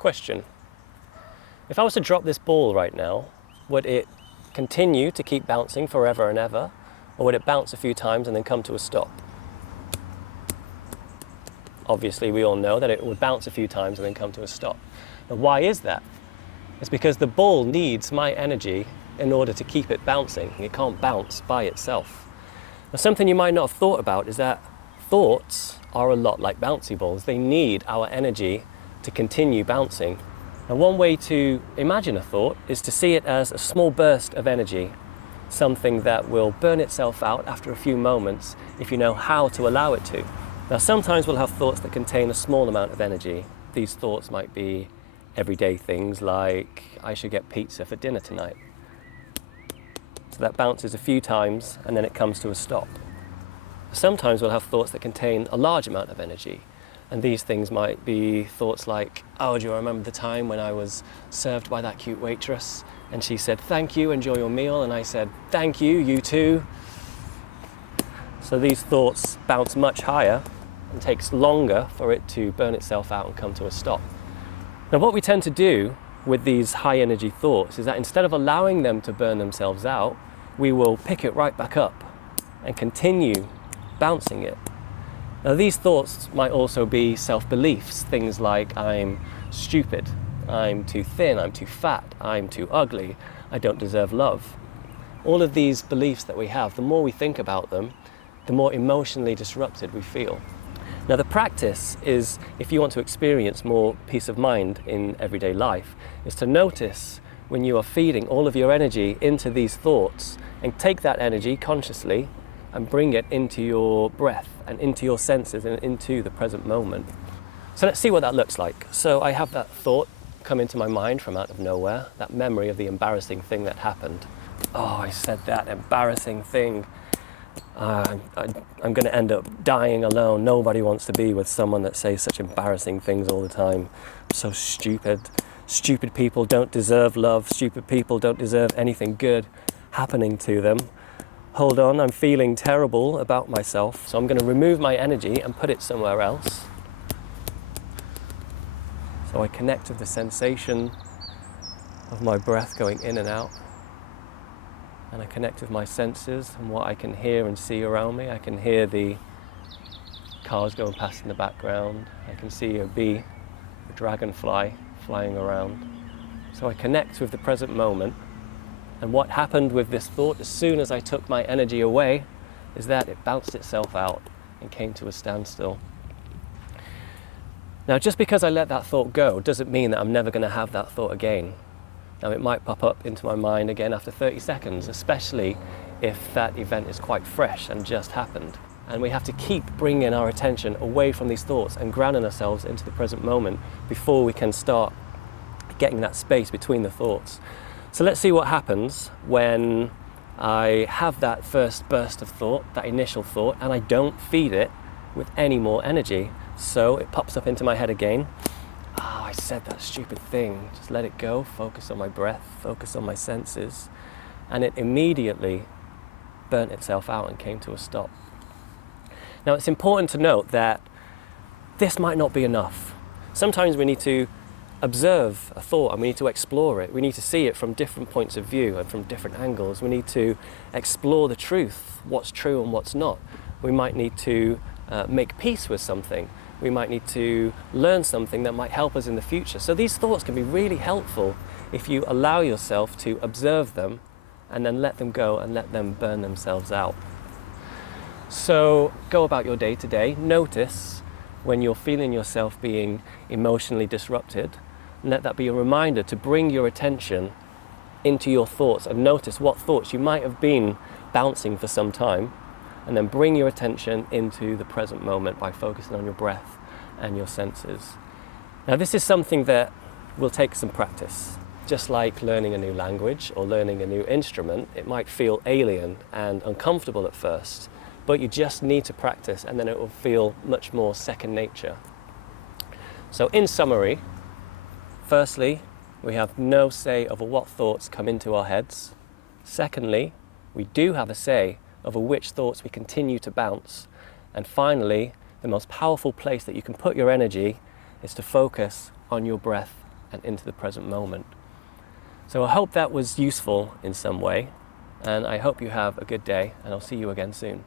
Question. If I was to drop this ball right now, would it continue to keep bouncing forever and ever, or would it bounce a few times and then come to a stop? Obviously, we all know that it would bounce a few times and then come to a stop. Now, why is that? It's because the ball needs my energy in order to keep it bouncing. It can't bounce by itself. Now, something you might not have thought about is that thoughts are a lot like bouncy balls. They need our energy to continue bouncing. And one way to imagine a thought is to see it as a small burst of energy, something that will burn itself out after a few moments if you know how to allow it to. Now, sometimes we'll have thoughts that contain a small amount of energy. These thoughts might be everyday things like, I should get pizza for dinner tonight. So that bounces a few times and then it comes to a stop. Sometimes we'll have thoughts that contain a large amount of energy. And these things might be thoughts like, oh, do you remember the time when I was served by that cute waitress and she said, thank you, enjoy your meal, and I said, thank you, you too. So these thoughts bounce much higher and takes longer for it to burn itself out and come to a stop. Now, what we tend to do with these high energy thoughts is that instead of allowing them to burn themselves out, we will pick it right back up and continue bouncing it. Now, these thoughts might also be self-beliefs, things like I'm stupid, I'm too thin, I'm too fat, I'm too ugly, I don't deserve love. All of these beliefs that we have, the more we think about them, the more emotionally disrupted we feel. Now, the practice is, if you want to experience more peace of mind in everyday life, is to notice when you are feeding all of your energy into these thoughts and take that energy consciously and bring it into your breath and into your senses and into the present moment. So let's see what that looks like. So I have that thought come into my mind from out of nowhere, that memory of the embarrassing thing that happened. Oh, I said that embarrassing thing. I'm going to end up dying alone. Nobody wants to be with someone that says such embarrassing things all the time. I'm so stupid. Stupid people don't deserve love. Stupid people don't deserve anything good happening to them. Hold on, I'm feeling terrible about myself, so I'm going to remove my energy and put it somewhere else. So I connect with the sensation of my breath going in and out. And I connect with my senses and what I can hear and see around me. I can hear the cars going past in the background. I can see a bee, a dragonfly flying around. So I connect with the present moment. And what happened with this thought as soon as I took my energy away is that it bounced itself out and came to a standstill. Now, just because I let that thought go doesn't mean that I'm never going to have that thought again. Now, it might pop up into my mind again after 30 seconds, especially if that event is quite fresh and just happened. And we have to keep bringing our attention away from these thoughts and grounding ourselves into the present moment before we can start getting that space between the thoughts. So let's see what happens when I have that first burst of thought, that initial thought, and I don't feed it with any more energy. So it pops up into my head again. Oh, I said that stupid thing. Just let it go, focus on my breath, focus on my senses. And it immediately burnt itself out and came to a stop. Now, it's important to note that this might not be enough. Sometimes we need to observe a thought and we need to explore it. We need to see it from different points of view and from different angles. We need to explore the truth, what's true and what's not. We might need to make peace with something. We might need to learn something that might help us in the future. So these thoughts can be really helpful if you allow yourself to observe them and then let them go and let them burn themselves out. So go about your day to day. Notice when you're feeling yourself being emotionally disrupted. And let that be a reminder to bring your attention into your thoughts and notice what thoughts you might have been bouncing for some time, and then bring your attention into the present moment by focusing on your breath and your senses. Now, this is something that will take some practice. Just like learning a new language or learning a new instrument, it might feel alien and uncomfortable at first, but you just need to practice and then it will feel much more second nature. So in summary, firstly, we have no say over what thoughts come into our heads. Secondly, we do have a say over which thoughts we continue to bounce. And finally, the most powerful place that you can put your energy is to focus on your breath and into the present moment. So I hope that was useful in some way, and I hope you have a good day, and I'll see you again soon.